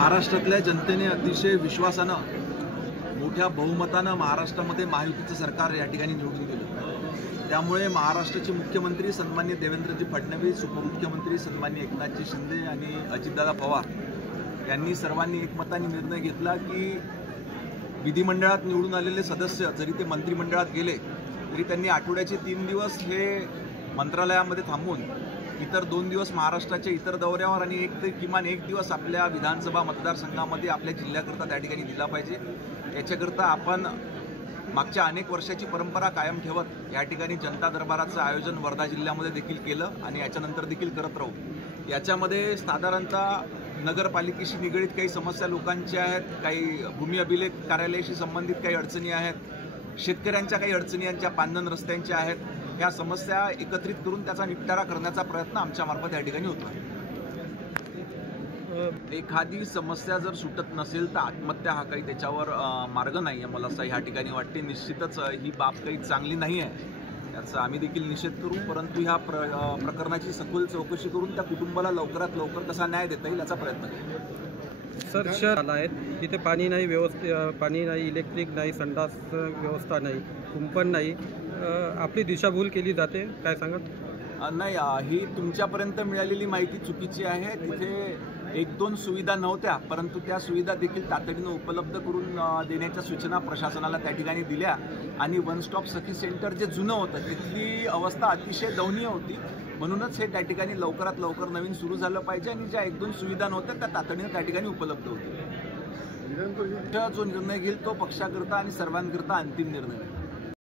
महाराष्ट्रातल्या जनतेने अतिशय विश्वासानं मोठ्या बहुमतानं महाराष्ट्रामध्ये महायुतीचं सरकार या ठिकाणी निवडून दिलं। त्यामुळे महाराष्ट्राचे मुख्यमंत्री सन्माननीय देवेंद्रजी फडणवीस, उपमुख्यमंत्री सन्माननीय एकनाथजी शिंदे आणि अजितदादा पवार यांनी सर्वांनी एकमताने निर्णय घेतला की विधिमंडळात निवडून आलेले सदस्य जरी ते मंत्रिमंडळात गेले तरी त्यांनी आठवड्याचे 3 दिवस हे मंत्रालयामध्ये थांबून इतर 2 दिवस महाराष्ट्राच्या इतर दौऱ्यावर आणि किमान एक दिवस आपल्या विधानसभा मतदारसंघामध्ये आपल्या जिल्ह्याकरता त्या ठिकाणी दिला पाहिजे। याच्याकरता आपण मागच्या अनेक वर्षाची परंपरा कायम ठेवत या ठिकाणी जनता दरबाराचं आयोजन वर्धा जिल्ह्यामध्ये देखील केलं आणि याच्यानंतर देखील करत राहू। याच्यामध्ये साधारणतः नगरपालिकेशी निगडीत काही समस्या लोकांच्या आहेत, काही भूमी अभिलेख कार्यालयाशी संबंधित काही अडचणी आहेत, शेतकऱ्यांच्या काही अडचणी यांच्या पांदन रस्त्यांच्या आहेत। ह्या समस्या एकत्रित करून त्याचा निपटारा करण्याचा प्रयत्न आमच्यामार्फत या ठिकाणी होतो आहे। एखादी समस्या जर सुटत नसेल तर आत्महत्या हा काही त्याच्यावर मार्ग नाही आहे, मला असं ह्या ठिकाणी वाटते। निश्चितच ही बाब काही चांगली नाही आहे, याचा आम्ही देखील निषेध करू, परंतु ह्या प्रकरणाची सखोल चौकशी करून त्या कुटुंबाला लवकरात लवकर कसा न्याय देता येईल याचा प्रयत्न करू। सर, शहर आहेत तिथे पाणी नाही, पाणी नाही, इलेक्ट्रिक नाही, संडास व्यवस्था नाही, कुंपण नाही, आपली दिशाभूल केली जाते, काय सांगत? नाही, ही तुमच्यापर्यंत मिळालेली माहिती चुकीची आहे। तिथे 1-2 सुविधा नव्हत्या, परंतु त्या सुविधा देखील तातडीनं उपलब्ध करून देण्याच्या सूचना प्रशासनाला त्या ठिकाणी दिल्या आणि वन स्टॉप सखी सेंटर जे जुनं होतं तिथली अवस्था अतिशय दयनीय होती, म्हणूनच हे त्या ठिकाणी लवकरात लवकर नवीन सुरू झालं पाहिजे आणि ज्या 1-2 सुविधा नव्हत्या त्या तातडीनं त्या ठिकाणी उपलब्ध होतील। जो निर्णय घेईल तो पक्षाकरता आणि सर्वांकरता अंतिम निर्णय आहे।